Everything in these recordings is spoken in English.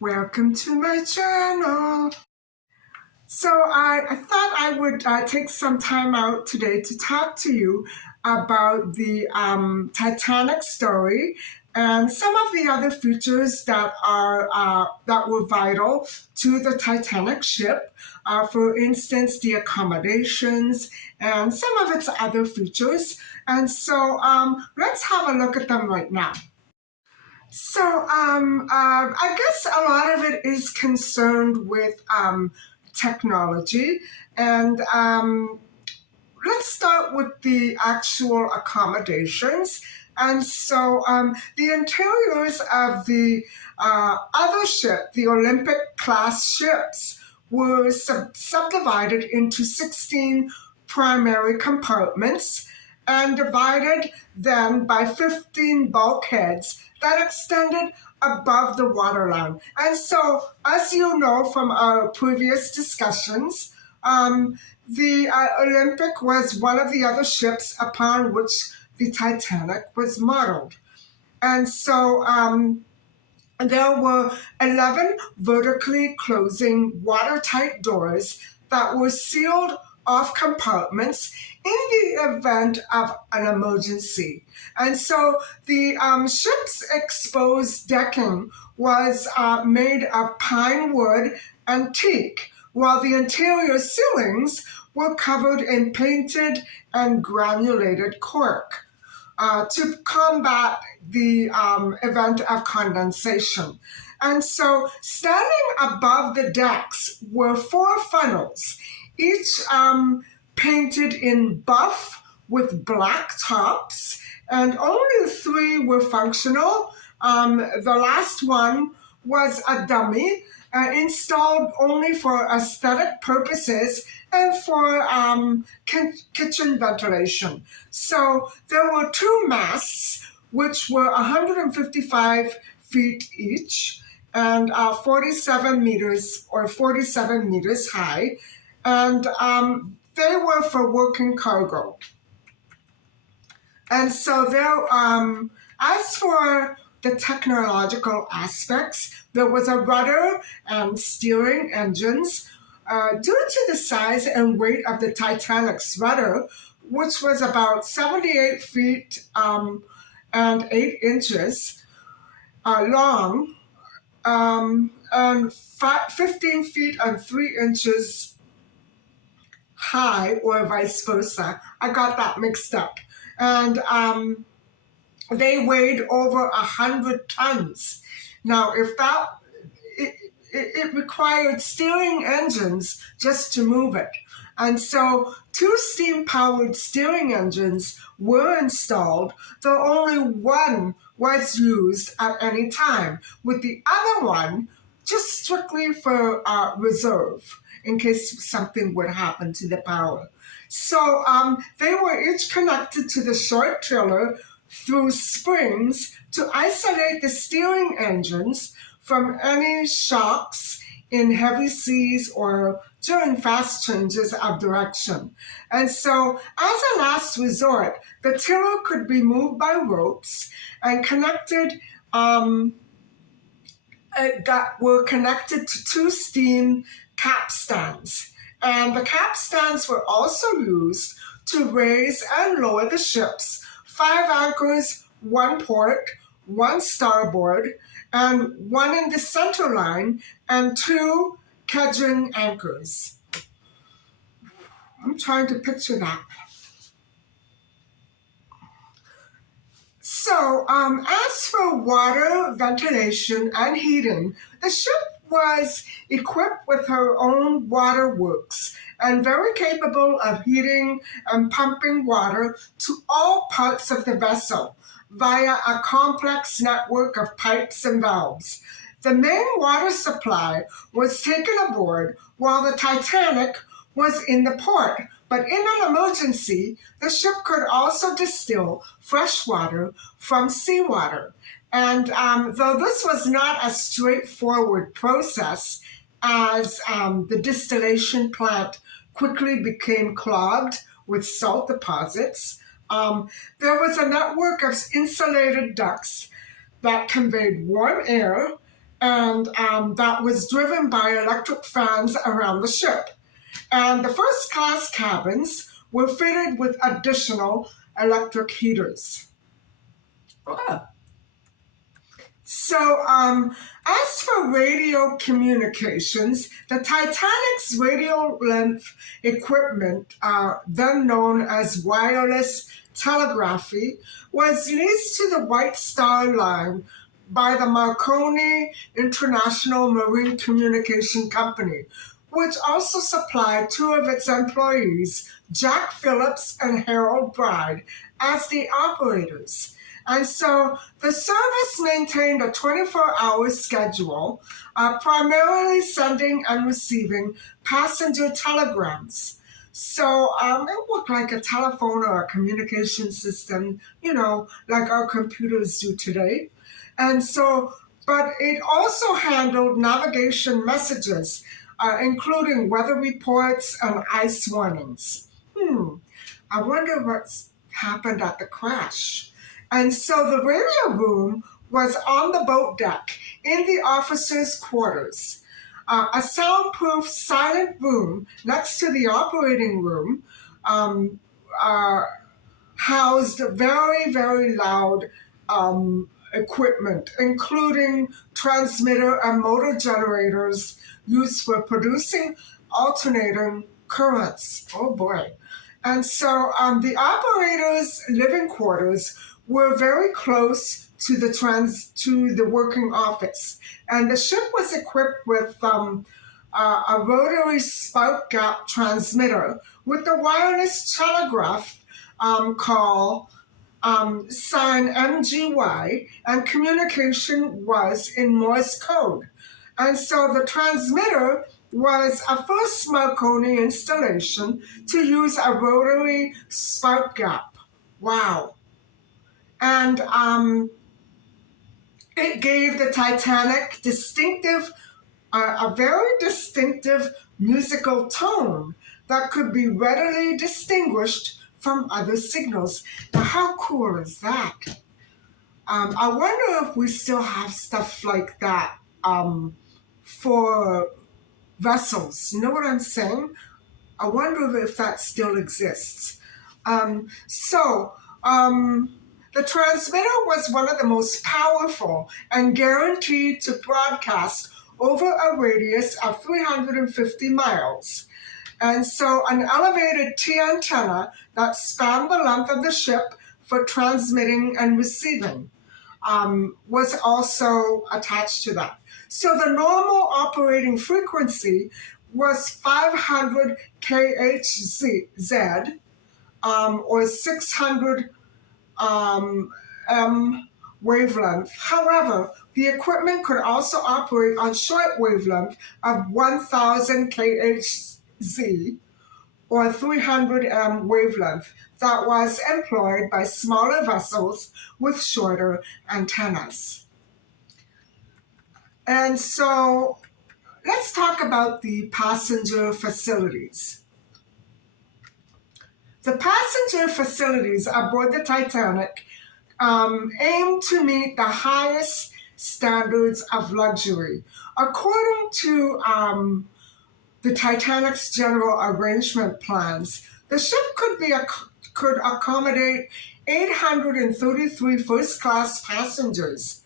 Welcome to my channel. So I thought I would take some time out today to talk to you about the Titanic story and some of the other features that were vital to the Titanic ship. For instance, the accommodations and some of its other features. And so let's have a look at them right now. So I guess a lot of it is concerned with technology. And let's start with the actual accommodations. And so the interiors of the other ship, the Olympic class ships, were subdivided into 16 primary compartments and divided then by 15 bulkheads that extended above the waterline. And so, as you know from our previous discussions, the Olympic was one of the other ships upon which the Titanic was modeled. And so there were 11 vertically closing watertight doors that were sealed off compartments in the event of an emergency. And so the ship's exposed decking was made of pine wood and teak, while the interior ceilings were covered in painted and granulated cork to combat the event of condensation. And so, standing above the decks were four funnels, each painted in buff with black tops, and only three were functional. The last one was a dummy, installed only for aesthetic purposes and for kitchen ventilation. So there were two masts, which were 155 feet each and 47 meters or 47 meters high, and they were for working cargo. And so there, as for the technological aspects, there was a rudder and steering engines. Due to the size and weight of the Titanic's rudder, which was about 78 feet and 8 inches long, and 15 feet and 3 inches high, or vice versa. I got that mixed up. And they weighed over 100 tons. Now, if that it required steering engines just to move it. And so two steam-powered steering engines were installed, though only one was used at any time, with the other one just strictly for reserve in case something would happen to the power. So they were each connected to the short tiller through springs to isolate the steering engines from any shocks in heavy seas or during fast changes of direction. And so, as a last resort, the tiller could be moved by ropes and um, that were connected to two steam capstans. And the capstans were also used to raise and lower the ships, five anchors, one port, one starboard, and one in the center line, and two kedging anchors. I'm trying to picture that. So, as for water, ventilation, and heating, the ship was equipped with her own waterworks and very capable of heating and pumping water to all parts of the vessel via a complex network of pipes and valves. The main water supply was taken aboard while the Titanic was in the port, but in an emergency, the ship could also distill fresh water from seawater. And though this was not a straightforward process, as the distillation plant quickly became clogged with salt deposits, there was a network of insulated ducts that conveyed warm air and that was driven by electric fans around the ship. And the first class cabins were fitted with additional electric heaters. Oh, So, as for radio communications, the Titanic's radio length equipment, then known as wireless telegraphy, was leased to the White Star Line by the Marconi International Marine Communication Company, which also supplied two of its employees, Jack Phillips and Harold Bride, as the operators. And so the service maintained a 24-hour schedule, primarily sending and receiving passenger telegrams. So it looked like a telephone or a communication system, like our computers do today. And so, but it also handled navigation messages, including weather reports and ice warnings. I wonder what's happened at the crash. And so the radio room was on the boat deck in the officers' quarters. A soundproof silent room next to the operating room um, uh, housed very, very loud equipment, including transmitter and motor generators used for producing alternating currents. Oh boy. And so the operators' living quarters were very close to the working office, and the ship was equipped with a rotary spout gap transmitter with the wireless telegraph call sign MGY, and communication was in Morse code. And so the transmitter was a first Marconi installation to use a rotary spout gap. Wow. And it gave the Titanic a very distinctive musical tone that could be readily distinguished from other signals. Now, how cool is that? I wonder if we still have stuff like that for vessels. You know what I'm saying? I wonder if that still exists. So, the transmitter was one of the most powerful and guaranteed to broadcast over a radius of 350 miles. And so an elevated T antenna that spanned the length of the ship for transmitting and receiving was also attached to that. So the normal operating frequency was 500 kHz, or 600 M wavelength. However, the equipment could also operate on short wavelength of 1000 kHz or 300 M wavelength that was employed by smaller vessels with shorter antennas. And so let's talk about the passenger facilities. The passenger facilities aboard the Titanic aim to meet the highest standards of luxury. According to the Titanic's general arrangement plans, the ship could accommodate 833 first-class passengers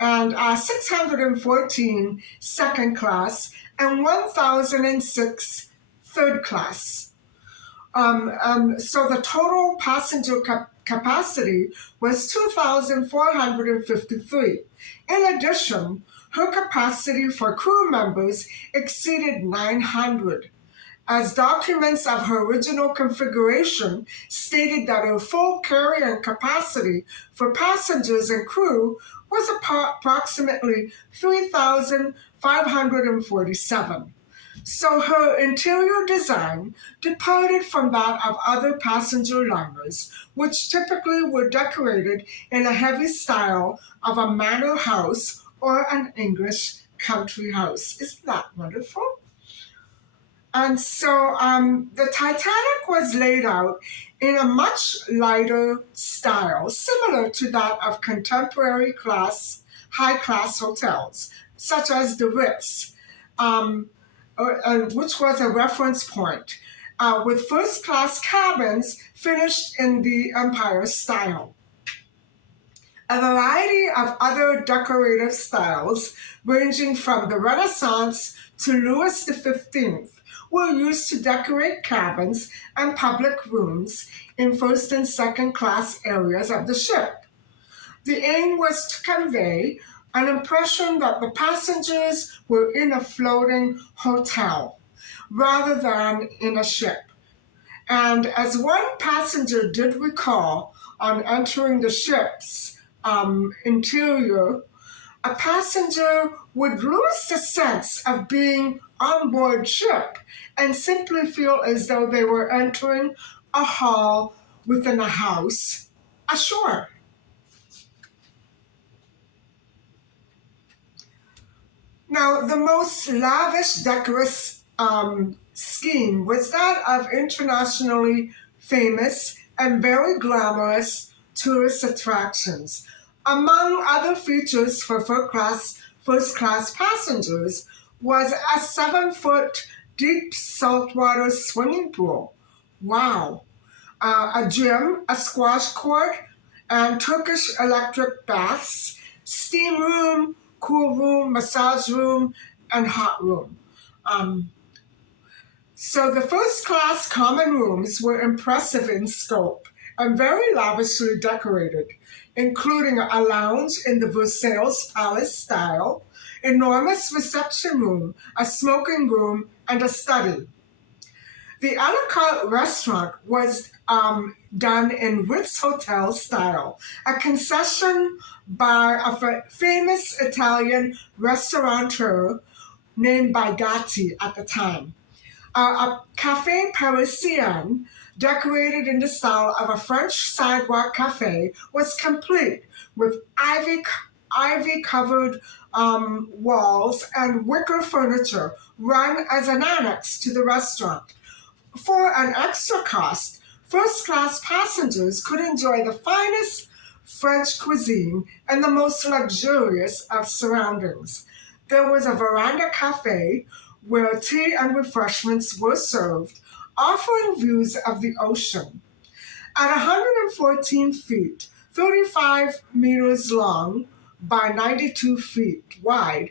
and 614 second class and 1,006 third class. So the total passenger capacity was 2,453. In addition, her capacity for crew members exceeded 900, as documents of her original configuration stated that her full carrying capacity for passengers and crew was approximately 3,547. So her interior design departed from that of other passenger liners, which typically were decorated in a heavy style of a manor house or an English country house. Isn't that wonderful? And so the Titanic was laid out in a much lighter style, similar to that of contemporary high class hotels, such as the Ritz, which was a reference point, with first class cabins finished in the Empire style. A variety of other decorative styles, ranging from the Renaissance to Louis XV, were used to decorate cabins and public rooms in first and second class areas of the ship. The aim was to convey an impression that the passengers were in a floating hotel rather than in a ship. And as one passenger did recall on entering the ship's interior, a passenger would lose the sense of being on board ship and simply feel as though they were entering a hall within a house ashore. Now, the most lavish decorous scheme was that of internationally famous and very glamorous tourist attractions. Among other features for first class passengers was a 7-foot deep saltwater swimming pool. Wow. A gym, a squash court, and Turkish electric baths, steam room, cool room, massage room, and hot room. Um, so the first class common rooms were impressive in scope and very lavishly decorated, including a lounge in the Versailles Palace style, enormous reception room, a smoking room, and a study. The a la carte restaurant was done in Ritz Hotel style, a concession by a famous Italian restaurateur named Gatti at the time. A Café Parisien, decorated in the style of a French sidewalk cafe, was complete with ivy covered walls and wicker furniture run as an annex to the restaurant. For an extra cost, first class passengers could enjoy the finest French cuisine and the most luxurious of surroundings. There was a veranda cafe where tea and refreshments were served, offering views of the ocean. At 114 feet, 35 meters long by 92 feet wide,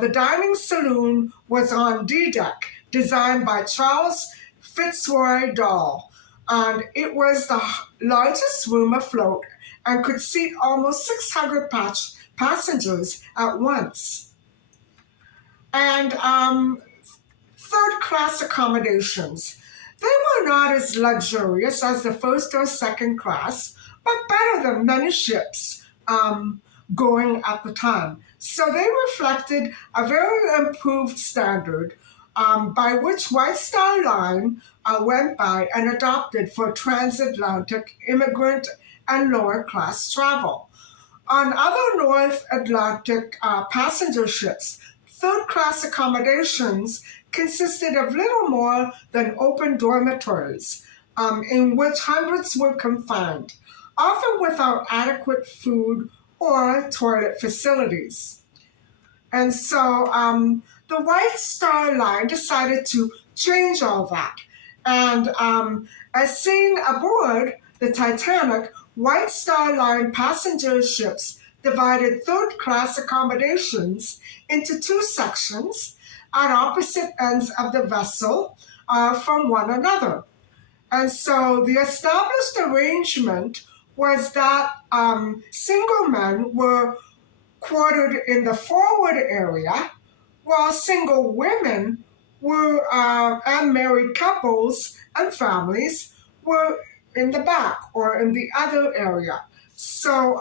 the dining saloon was on D deck, designed by Charles Fitzroy Doll, and it was the largest room afloat and could seat almost 600 passengers at once. And third class accommodations. They were not as luxurious as the first or second class, but better than many ships going at the time. So they reflected a very improved standard by which White Star Line went by and adopted for transatlantic immigrant and lower class travel. On other North Atlantic passenger ships, third class accommodations consisted of little more than open dormitories in which hundreds were confined, often without adequate food or toilet facilities. And so the White Star Line decided to change all that. And as seen aboard the Titanic, White Star Line passenger ships divided third class accommodations into two sections at opposite ends of the vessel from one another. And so the established arrangement was that single men were quartered in the forward area, while single women were and married couples and families were in the back or in the other area. So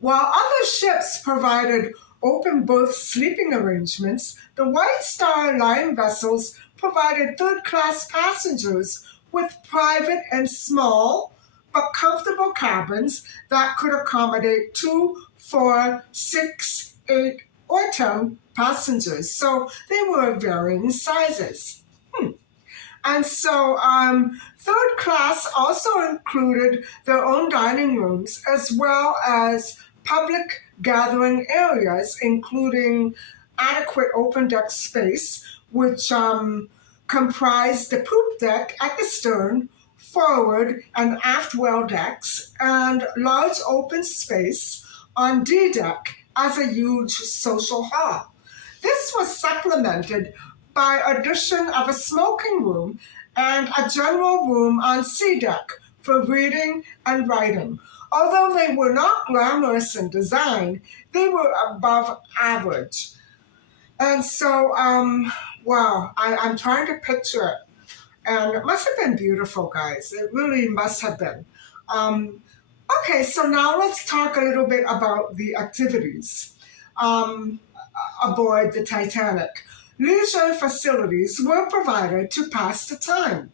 while other ships provided open berth sleeping arrangements, the White Star Line vessels provided third class passengers with private and small but comfortable cabins that could accommodate 2, 4, 6, 8, or 10 passengers. So they were of varying sizes. And so third class also included their own dining rooms as well as public gathering areas, including adequate open deck space, which comprised the poop deck at the stern, forward and aft well decks, and large open space on D deck as a huge social hall. This was supplemented by addition of a smoking room and a general room on C deck for reading and writing. Although they were not glamorous in design, they were above average. And so, wow, I'm trying to picture it. And it must have been beautiful, guys. It really must have been. Okay, so now let's talk a little bit about the activities aboard the Titanic. Leisure facilities were provided to pass the time,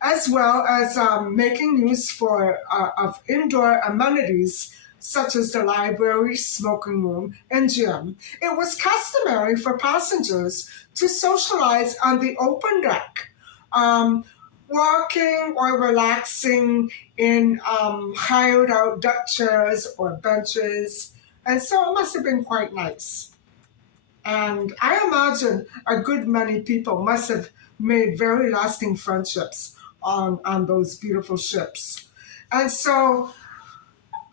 as well as making use of indoor amenities such as the library, smoking room, and gym. It was customary for passengers to socialize on the open deck, um, walking or relaxing in hired out deck chairs or benches. And so it must have been quite nice. And I imagine a good many people must have made very lasting friendships on those beautiful ships. And so,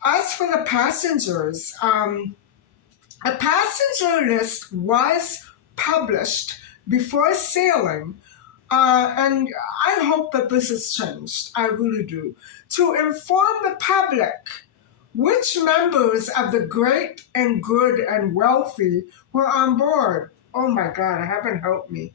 as for the passengers, a passenger list was published before sailing, and I hope that this has changed. I really do. To inform the public which members of the great and good and wealthy were on board. Oh my God, heaven help me.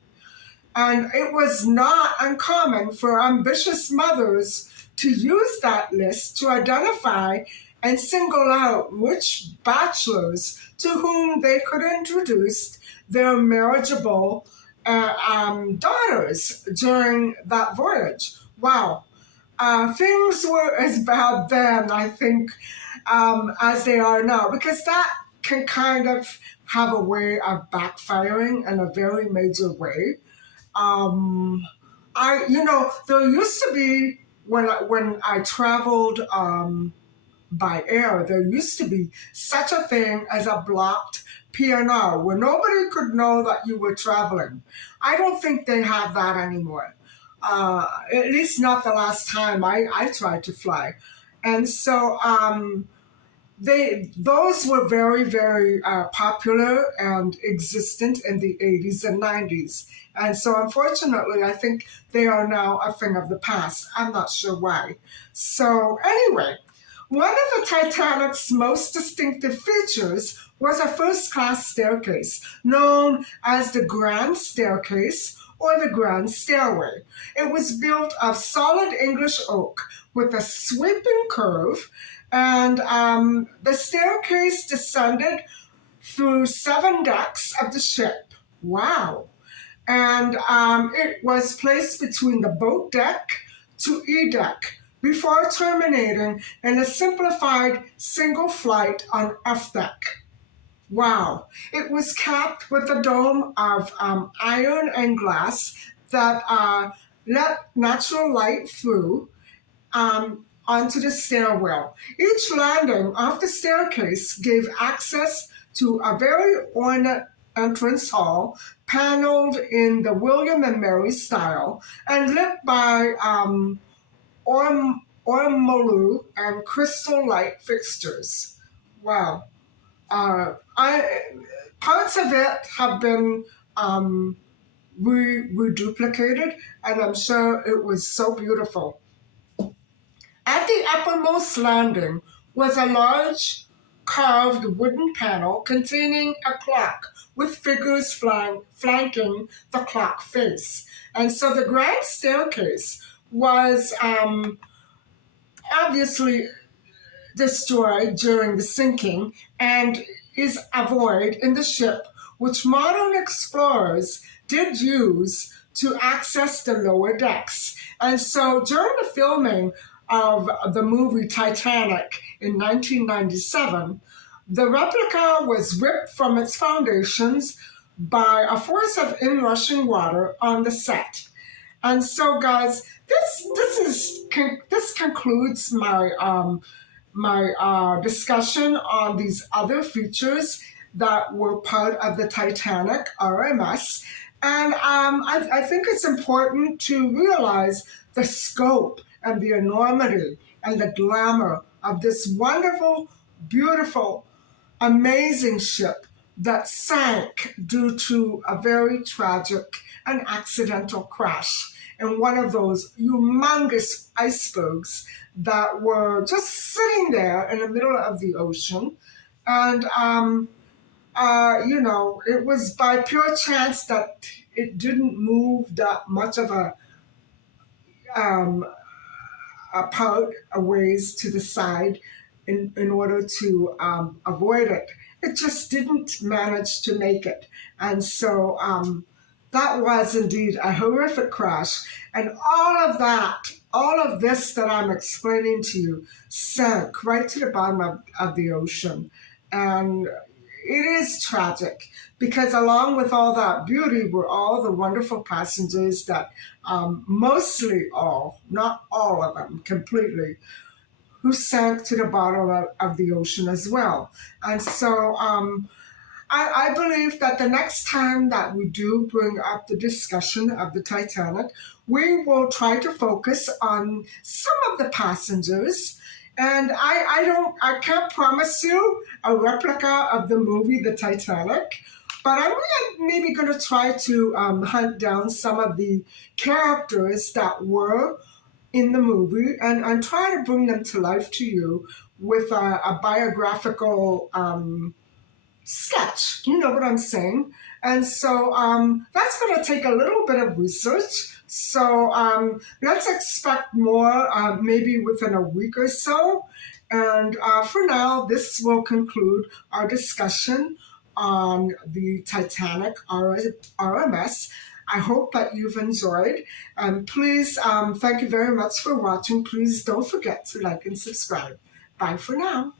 And it was not uncommon for ambitious mothers to use that list to identify and single out rich bachelors to whom they could introduce their marriageable daughters during that voyage. Wow. Things were as bad then, I think, as they are now, because that can kind of have a way of backfiring in a very major way. There used to be when I traveled by air, there used to be such a thing as a blocked PNR where nobody could know that you were traveling. I don't think they have that anymore. At least not the last time I tried to fly. And so those were very, very popular and existent in the 80s and 90s. And so unfortunately, I think they are now a thing of the past. I'm not sure why. So anyway, one of the Titanic's most distinctive features was a first-class staircase, known as the Grand Staircase or the Grand Stairway. It was built of solid English oak with a sweeping curve, and the staircase descended through 7 decks of the ship. Wow. And it was placed between the boat deck to E deck before terminating in a simplified single flight on F deck. Wow. It was capped with a dome of iron and glass that let natural light through onto the stairwell. Each landing off the staircase gave access to a very ornate entrance hall, paneled in the William and Mary style, and lit by ormolu and crystal light fixtures. Wow. I Parts of it have been reduplicated, and I'm sure it was so beautiful. At the uppermost landing was a large carved wooden panel containing a clock with figures flanking the clock face. And so the grand staircase was obviously destroyed during the sinking and is a void in the ship, which modern explorers did use to access the lower decks. And so during the filming of the movie Titanic in 1997, the replica was ripped from its foundations by a force of inrushing water on the set. And so, guys, this concludes my discussion on these other features that were part of the Titanic RMS. And I think it's important to realize the scope and the enormity and the glamour of this wonderful, beautiful, amazing ship that sank due to a very tragic and accidental crash in one of those humongous icebergs that were just sitting there in the middle of the ocean. And, it was by pure chance that it didn't move that much of um, apart a ways to the side in order to avoid it. It just didn't manage to make it. And so that was indeed a horrific crash. And all of this that I'm explaining to you, sank right to the bottom of the ocean. And it is tragic because along with all that beauty were all the wonderful passengers that mostly all, not all of them completely, who sank to the bottom of the ocean as well. And so I believe that the next time that we do bring up the discussion of the Titanic, we will try to focus on some of the passengers. And I can't promise you a replica of the movie The Titanic, but I'm maybe going to try to hunt down some of the characters that were in the movie and try to bring them to life to you with a biographical sketch. You know what I'm saying? And so that's going to take a little bit of research. So let's expect more maybe within a week or so. And for now, this will conclude our discussion on the Titanic RMS. I hope that you've enjoyed. And please, thank you very much for watching. Please don't forget to like and subscribe. Bye for now.